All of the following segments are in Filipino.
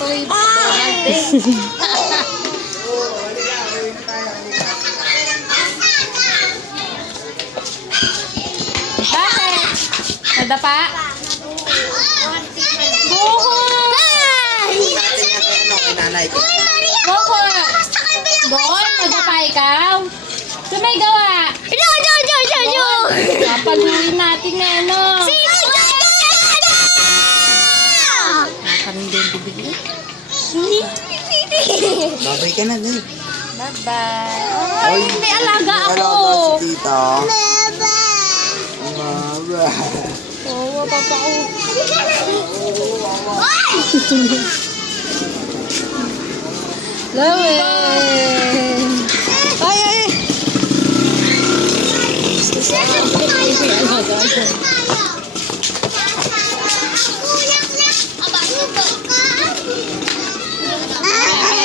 microwave. Bakit? Nadapa? Buho! Buho! Doon, nadapa ikaw? Sumay gawa? Papaluin natin na ano. Kami din bibigyan. Babay ka na din. Bye-bye. Ay, may alaga ako. Si tita. Bye-bye. Oo, papa ko. Lawin. Ay.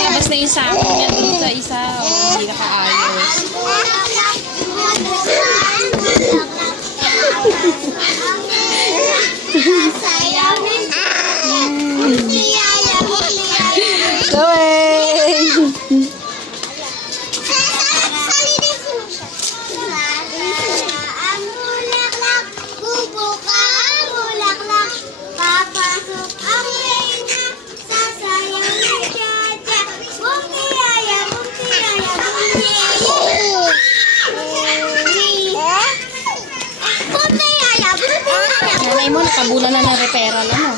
Labas na yung sakit niya dun sa isa. Hindi nakaayos. Gawin! Nanay mo, nakabulan na ng referral, ano?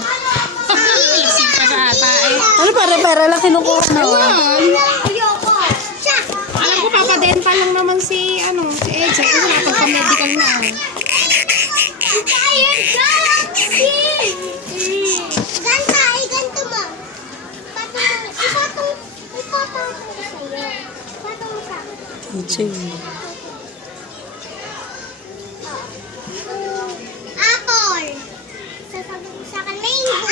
Lasing pa sa ata eh. Ano pa, referral lang kinukuha mo? Alam ko, papadental lang naman si, si Edsa. Kasi napagpa-medical na. Ipatong sa'yo. Ipatong sa'yo.